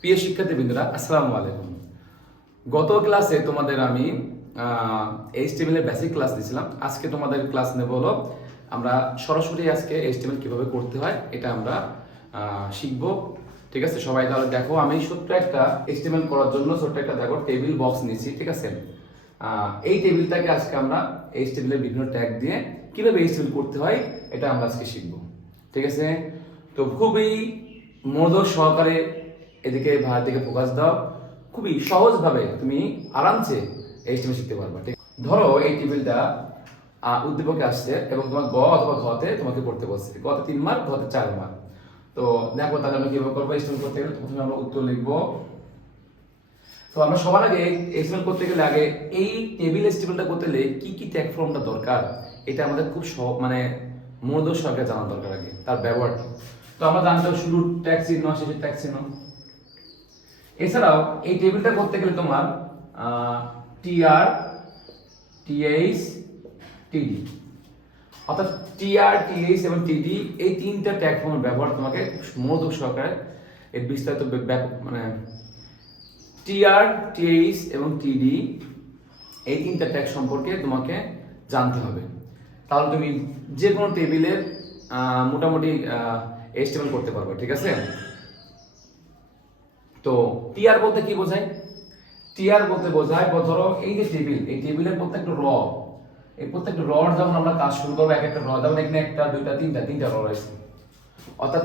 প্রিয় শিক্ষার্থীবৃন্দরা, আসসালামু আলাইকুম। গত ক্লাসে তোমাদের আমি এইচটিএমএল এর বেসিক ক্লাস দিয়েছিলাম। আজকে তোমাদের ক্লাস নেব হলো আমরা সরাসরি আজকে এইচটিএমএল কিভাবে করতে হয় এটা আমরা শিখব। ঠিক আছে, সবাই তাহলে দেখো, আমি ছোট্ট একটা এইচটিএমএল করার জন্য ছোট্ট একটা দেখো টেবিল বক্স নিয়েছি। ঠিক আছে, এই টেবিলটাকে আজকে আমরা এইচটিএমএল এর বিভিন্ন ট্যাগ দিয়ে কিভাবে এইচটিএমএল করতে হয় এটা আমরা আজকে শিখব। ঠিক আছে, তো খুবই মনোযোগ সহকারে এদিকে ভাইয়ের দিকে ফোকাস দাও। খুবই সহজভাবে তুমি আরামসে এইচটিএমএল শিখতে পারবে। ঠিক, ধরো এই টেবিলটা উদ্দীপকে আসছে এবং তোমার গ অথবা ঘতে তোমাকে পড়তে বলছে, গতে 3 মার্ক, ঘতে 4 মার্ক। তো দেখো তাহলে আমরা কিভাবে করবো এইচটিএমএল করতে গেলে। প্রথমে আমরা উত্তর লিখবো। তো আমরা সবার আগে এইচটিএমএল করতে গেলে আগে এই টেবিল এইচটিএমএলটা করতে গেলে কি কি ট্যাগ ফর্মটা দরকার এটা আমাদের খুব মনোযোগ সহকারে জানা দরকার আগে, তার ব্যবহার কি। তো আমরা জানতে হবে শুরুর ট্যাগ চিহ্ন, শেষের ট্যাগ চিহ্ন। এছাড়াও এই টেবিলটা করতে গেলে তোমার টিআর, টিএইচ, টিডি, অর্থাৎ টিআর, টিএইচ এবং টিডি এই তিনটা ট্যাগ ফর্মের ব্যবহার তোমাকে মনোযোগ সহকারে এর বিস্তারিত টিআর, টিএইচ এবং টিডি এই তিনটা ট্যাগ সম্পর্কে তোমাকে জানতে হবে। তাহলে তুমি যে কোনো টেবিলের মোটামুটি এইচটিএমএল করতে পারবে। ঠিক আছে, তো টিআর বলতে কি বোঝায়? টিআর বলতে বোঝায়, ধরো এই যে টেবিল, এই টেবিলের প্রত্যেকটা র, এই প্রত্যেকটা রড যখন আমরা কাজ শুরু করবো, এক একটা র, যেমন এখানে একটা, দুইটা, তিনটা র রয়েছে, অর্থাৎ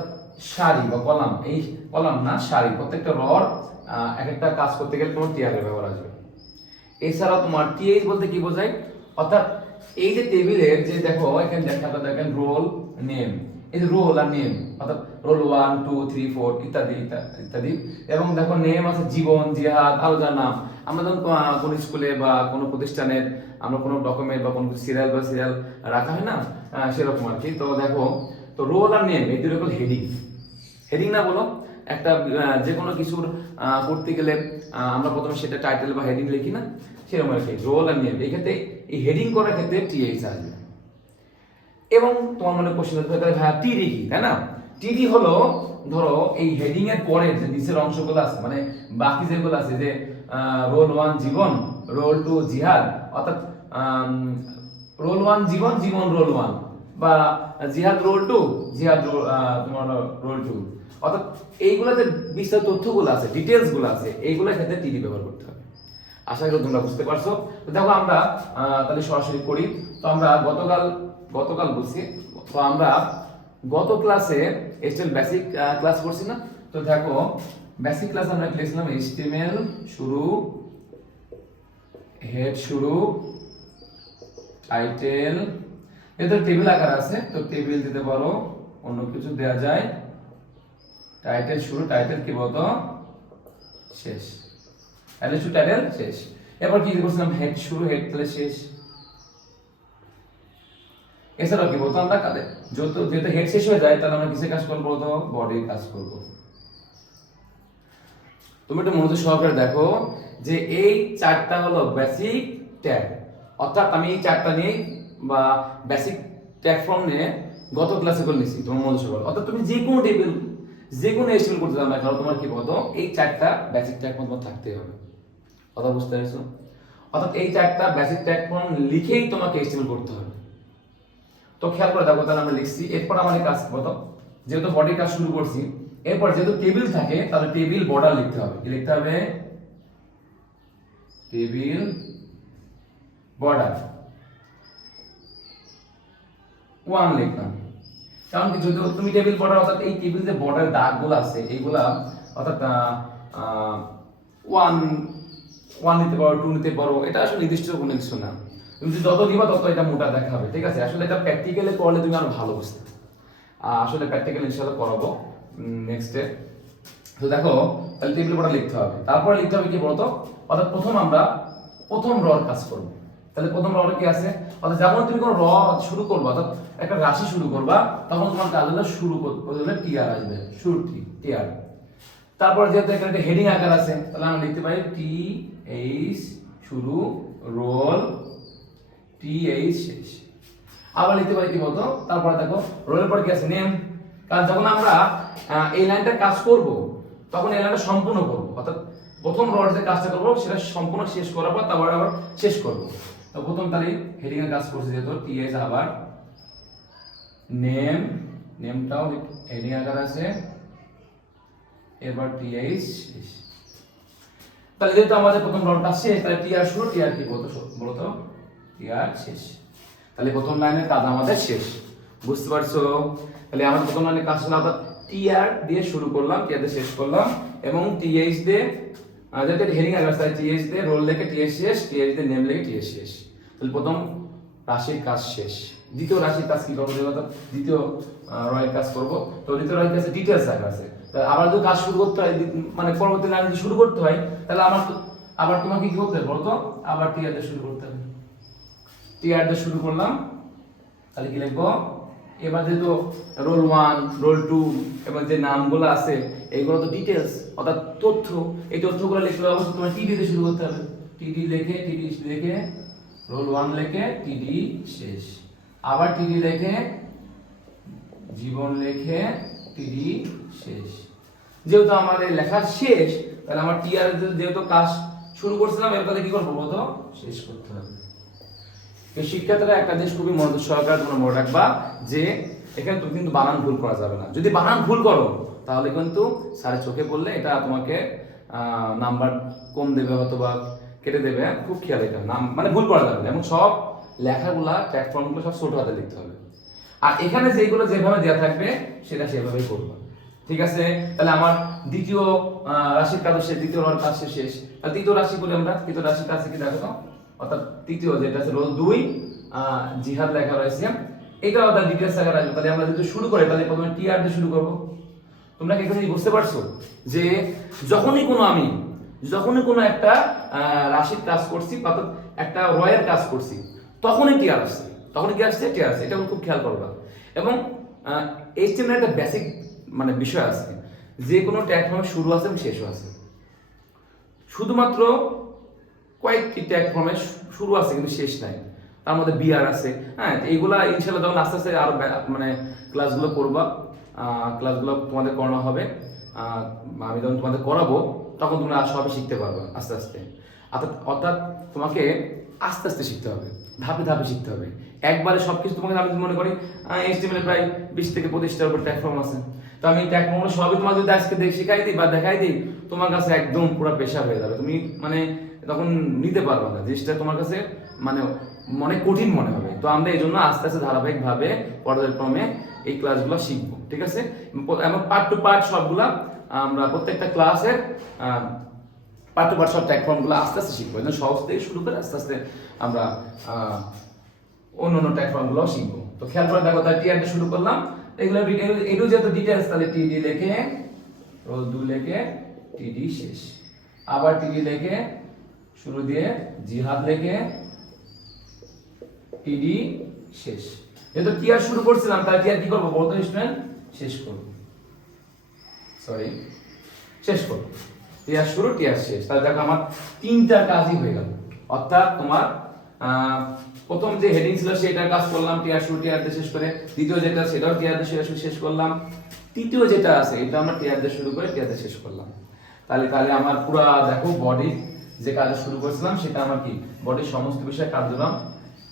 সারি বা কলাম, এই কলাম না সারি, প্রত্যেকটা রড এক একটা কাজ করতে গেলে তোমার টিআর এর ব্যবহার আসবে। এছাড়াও তোমার টিএইচ বলতে কি বোঝায়? অর্থাৎ এই যে টেবিলের যে দেখো এখানে দেখেন রোল নেম, এই যে রোল আর নেম, অর্থাৎ রোল 1 2 3 4 ইত্যাদি ইত্যাদি। এবং দেখো নেম আছে জীবন, জিহাদ, আলোচনার নাম। আমরা যখন কোনো স্কুলে বা কোনো প্রতিষ্ঠানের আমরা কোনো ডকুমেন্ট বা কোনো সিরিয়াল রাখা হয় না, সেরকম আর কি। তো দেখো, তো রোল আর নেম এই দুটো হলো হেডিং। হেডিং না বলো, একটা যে কোনো কিছুর করতে গেলে আমরা প্রথমে সেটা টাইটেল বা হেডিং লিখি না, সেরকম আর কি। রোল আর নেম, এই ক্ষেত্রে এই হেডিং করার ক্ষেত্রে টিএইচ আসবে। এবং তোমার মনে কোশ্চেন হতে পারে ভাই টিডি কি, তাই না? টিডি হলো ধরো এই হেডিং এর পরে যে নিচের অংশগুলো আছে, মানে বাকি যেগুলো আছে, যে রোল 1 জীবন, রোল 2 জিহাদ, অর্থাৎ রোল 1 জীবন, জীবন রোল 1, বা জিহাদ রোল 2, জিহাদ তোমার রোল 2, অর্থাৎ এইগুলোতে বিস্তারিত তথ্যগুলো আছে, ডিটেইলস গুলো আছে, এইগুলোর ক্ষেত্রে টিডি ব্যবহার করতে হবে। আশা করি তোমরা বুঝতে পারছো। তো দেখো আমরা তাহলে সরাসরি করি। তো আমরা গতকাল বলছি, তো আমরা গত ক্লাসে এইচটিএমএল বেসিক ক্লাস করছি না। তো দেখো বেসিক ক্লাস আমরা লিখেছিলাম এইচটিএমএল শুরু, হেড শুরু, টাইটেল, এদের টেবিল আকার আছে, তো টেবিল দিতে পারো, অন্য কিছু দেয়া যায়। টাইটেল শুরু, টাইটেল কি বলতো শেষ, টাইটেল শুরু, টাইটেল শেষ। এরপর কি করছিলাম, হেড শুরু, হেড তাহলে শেষ। এছাড়াও কি বলতো আমরা যেহেতু হেড শেষ হয়ে যায়, তাহলে আমরা কিসে কাজ করবো? তো বডির কাজ করবো। তুমি একটু মনোযোগ সহকারে দেখো যে এই চারটা হলো বেসিক ট্যাগ, অর্থাৎ আমি এই চারটা নিয়ে বা বেসিক ট্যাগ ফর্ম নিয়ে গত ক্লাসে করে নিয়েছি। তোমার মনোযোগ সহকারে, অর্থাৎ তুমি যে কোনো টেবিল, যে কোনো এইচটিএমএল করতে যাও না কেন, তোমার কি বলতো এই চারটা বেসিক ট্যাগ ফর্ম থাকতেই হবে। কথা বুঝতে পেরেছো? অর্থাৎ এই চারটা বেসিক ট্যাগ ফর্ম লিখেই তোমাকে এইচটিএমএল করতে হবে। তো খেয়াল করে দেখো, তাহলে আমরা লিখছি। এরপর আমাদের কাজ করবো, যেহেতু বডির কাজ শুরু করছি, এরপর যেহেতু টেবিল থাকে, তাহলে টেবিল বর্ডার লিখতে হবে। কি লিখতে হবে? টেবিল বর্ডার 1 লিখলাম। কারণ কি, যদি তুমি টেবিল বর্ডার, অর্থাৎ এই টেবিল যে বর্ডার দাগগুলো আছে এইগুলা, অর্থাৎ 1 নিতে পারো, 2 নিতে পারো, এটা আসলে নির্দিষ্ট কোনো কিছু না। তুমি যত দিবা তত এটা মোটা দেখাবে। ঠিক আছে, আসলে এটা প্র্যাকটিক্যালি করলে তুমি আরো ভালো বুঝতে। আসলে প্র্যাকটিক্যাল ইনশাআল্লাহ করাবো নেক্সটে। তো দেখো, তাহলে টেবিল বর্ডার লিখতে হবে। তারপরে লিখতে হবে কি বলতো, অর্থাৎ আমরা প্রথম রর কাজ করব। তাহলে প্রথম ররে কি আছে, অর্থাৎ যেমন তুমি কোনো র শুরু করবা, অর্থাৎ একটা রাশি শুরু করবা, তখন তোমার কাজ হলো শুরু করতে টিআর আসবে, শুরু টিআর। তারপর যেহেতু এখানে একটা হেডিং আকার আছে, তাহলে আমরা লিখতে পারি টি এইচ শুরু, রোল, টি এইচ শেষ। আবার লিখতে পারি কি বলতো, তারপরে দেখো রোলের পর কি আছে, নেম। কারণ যখন আমরা এই লাইনটা কাজ করব, তখন এই লাইনটা সম্পূর্ণ করবো, অর্থাৎ প্রথম রড যে কাজটা করবো সেটা সম্পূর্ণ শেষ করার পর তারপরে আবার শেষ করবো। তো প্রথম তাহলে হেডিং এর কাজ করছি যেহেতু টিএস, আবার নেমটাও হেডিং আকার আছে, এবার টিএস শেষ। তাহলে যেহেতু আমাদের প্রথম রডটা শেষ, তাহলে টিআর শুরু, টিআর কি বলতো টিআর শেষ। তাহলে প্রথম লাইনের কাজ আমাদের শেষ, বুঝতে পারছো? তাহলে আমাদের প্রথম লাইনের কাজ ছিল অর্থাৎ টিআর দিয়ে শুরু করলাম, টিআর দিয়ে শেষ করলাম, এবং টিএইচ দিয়ে যেটা হেডিং আকার আছে টিএইচ দিয়ে রোল লিখে টিএস শেষ, টিএইচ দিয়ে নেম লিখে টিএস শেষ। তাহলে প্রথম রাশির কাজ শেষ। দ্বিতীয় রাশির কাজ কি করবো? দ্বিতীয় রয়ের কাজ করবো। তো দ্বিতীয় রয়ের কাছে ডিটেলস আকার আছে, আবার যদি কাজ শুরু করতে হয়, মানে পরবর্তী লাইন যদি শুরু করতে হয়, তাহলে আবার তোমাকে কি করতে হবে বলতো? আবার টিআর দিয়ে শুরু করতে হবে। টিআর দিয়ে শুরু করলাম, তাহলে কি লিখবো? এবার যেহেতু রোল 1, রোল 2 এবং যে নামগুলো আছে এইগুলো তো ডিটেলস, অর্থাৎ তথ্য। এই তথ্যগুলো লিখলে অবশ্যই তোমার টিডি দিয়ে শুরু করতে হবে। টিডি লিখে রোল 1 লিখে টিডি শেষ, আবার টিডি লিখে জীবন লিখে টিডি শেষ। যেহেতু আমাদের লেখা শেষ, তাহলে আমার টিআর যেহেতু কাজ শুরু করছিলাম, এবার তাহলে কি করবো বলতো? শেষ করতে হবে। এই শিক্ষার্থীরা একটা জিনিস খুবই মনোযোগ সহকারে তোমরা মনে রাখবা যে এখানে তুমি কিন্তু বানান ভুল করা যাবে না। যদি বানান ভুল করো তাহলে কিন্তু স্যারের চোখে পড়লে এটা তোমাকে নাম্বার কম দেবে, অথবা কেটে দেবে। খুব খেয়াল এটা নাম মানে ভুল করা যাবে না, এবং সব লেখাগুলা প্ল্যাটফর্মগুলো সব ছোট হাতে লিখতে হবে। আর এখানে যেগুলো যেভাবে দেওয়া থাকবে সেটা সেভাবেই করবে, ঠিক আছে? তাহলে আমার দ্বিতীয় রাশির কাজ শেষ, দ্বিতীয় রোল কাজ শেষ। তাহলে তৃতীয় রাশি করি আমরা। তৃতীয় রাশির কাজ কি দেখো তো? অর্থাৎ তৃতীয় যেটা আছে রোল 2 জিহাদ লেখা রয়েছে, এটা অর্থাৎ ডিটেইলস আকারে আসবে। তাহলে আমরা যদি শুরু করি তাহলে প্রথমে টিআর দিয়ে শুরু করব। তোমরা কি এখানে বুঝতে পারছো যে যখনই কোনো একটা রাশির কাজ করছি, অর্থাৎ একটা রয়ের কাজ করছি, তখনই টিআর আসছে, টিআর আসছে। এটা খুব খেয়াল করবা। এবং এইচটিএমএল একটা বেসিক মানে বিষয় আছে, যে কোনো ট্যাগ ফর্মে শুরু আছে এবং শেষও আছে। শুধুমাত্র কয়েকটি ট্যাগ ফর্মে শুরু আছে কিন্তু শেষ নাই, তার মধ্যে বিআর আছে। হ্যাঁ, এইগুলা ইনশাআল্লাহ যখন আস্তে আস্তে আরো মানে ক্লাসগুলো করবা, ক্লাসগুলো তোমাদের করানো হবে, আমি যখন তোমাদের করাবো তখন তোমরা সবই শিখতে পারবে আস্তে আস্তে। অর্থাৎ তোমাকে আস্তে আস্তে শিখতে হবে, ধাপে ধাপে শিখতে হবে। একবারে সবকিছু তোমাকে, আমি মনে করি এইচটিএমএল প্রায় 20 থেকে 25টার উপর ট্যাগ ফর্ম আছে, তো আমি ট্যাগ ফর্মগুলো সবই তোমাকে যদি আজকে শিখাই দিই বা দেখাই দিই, তোমার কাছে একদম পুরো পেশা হয়ে যাবে। তুমি মানে তখন নিতে পারবে না, জিনিসটা তোমার কাছে মানে মনে কঠিন মনে হবে। তো আমরা এই জন্য আস্তে আস্তে ধারাবাহিকভাবে পর্যায়ক্রমে এই ক্লাসগুলো শিখবো, ঠিক আছে? এবং পার্ট টু পার্ট সবগুলা আমরা প্রত্যেকটা ক্লাসের পার্ট টু পার্ট সব ট্যাগ ফর্মগুলো আস্তে আস্তে শিখবো। এই জন্য সহজ থেকে শুরু করে আস্তে আস্তে আমরা অন্য ট্যাগ ফর্মগুলো শিখবো। তো খেয়াল করে দেখো, তাই টিআর দিয়ে শুরু করলাম। এগুলো যেহেতু ডিটেলস, তাহলে টিডি লিখে রোল 2 লিখে টিডি শেষ, আবার টিডি লিখে শুরু দিয়ে জিহাদ লিখে টিডি শেষ। যেহেতু টিআর শুরু করছিলাম, তাই টিআর কি করবো বলতো স্টুডেন্ট? শেষ করবো, শেষ করবো। টিআর শুরু, টিআর শেষ। তাহলে দেখো আমার 3টা কাজই হয়ে গেল। অর্থাৎ তোমার প্রথম যে হেডিং ছিল সেটার কাজ করলাম, টিআর শুরু, টিআর দিয়ে শেষ করে। দ্বিতীয় যেটা সেটাও টিআর দিয়ে শেষ করলাম। তৃতীয় যেটা আছে এটা আমরা টিআর দিয়ে শুরু করে টিআর দিয়ে শেষ করলাম। তাহলে আমার পুরো দেখো বডি যে কাজ শুরু করেছিলাম সেটা আমার কি বডির সমস্ত বিষয় কার্যক্রম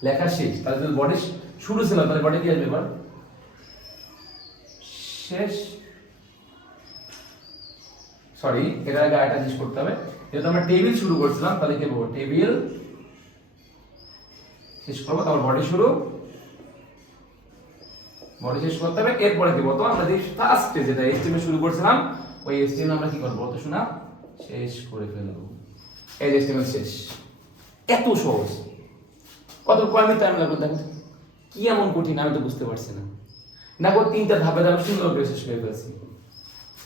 লেখা শেষ। তাহলে যদি বডি শুরু ছিল তাহলে বডি কি আসবে এবার? শেষ। সরি, এর আগে আরেকটা জিনিস করতে হবে। যেহেতু আমরা টেবিল শুরু করছিলাম, তাহলে কি বলবো? টেবিল শেষ করবো, তারপর বডি শুরু, বডি শেষ করতে হবে। এরপরে কি বলতো? আমরা যে ফার্স্টে যেটা এইচটিএমএল শুরু করছিলাম, ওই এইচটিএমএল আমরা কি করবো বলতো? শোনা, শেষ করে ফেলবো। এই এইচটিএমএল শেষ। এত সহজ, কয় মিনিট টাইম লাগবে দেখো? কি এমন কঠিন আমি তো বুঝতে পারছি না। দেখো 3টা ধাপে ধাপে সুন্দর করে শেষ করে ফেলছি,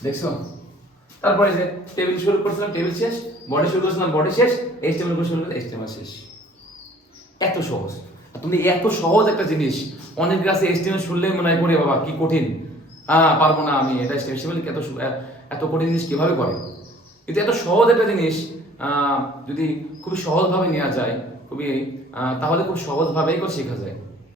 দেখছো? তারপরে যে টেবিল শুরু করছিলাম, টেবিল শেষ, বডি শুরু করছিলাম, বডি শেষ, এইচটিএমএল করে শুরু করলে এইচটিএমএল শেষ। এত সহজ। তুমি এত সহজ একটা জিনিস, অনেক কাছে এইচটিএমএল শুনলে মনে হয় করে বাবা কি কঠিন, পারবো না আমি, এটা এইচটিএমএল এত কঠিন জিনিস কিভাবে করে? কিন্তু এত সহজ একটা জিনিস যদি খুবই সহজভাবে নেওয়া যায়, তাহলে খুব সহজভাবেই শেখা যায়।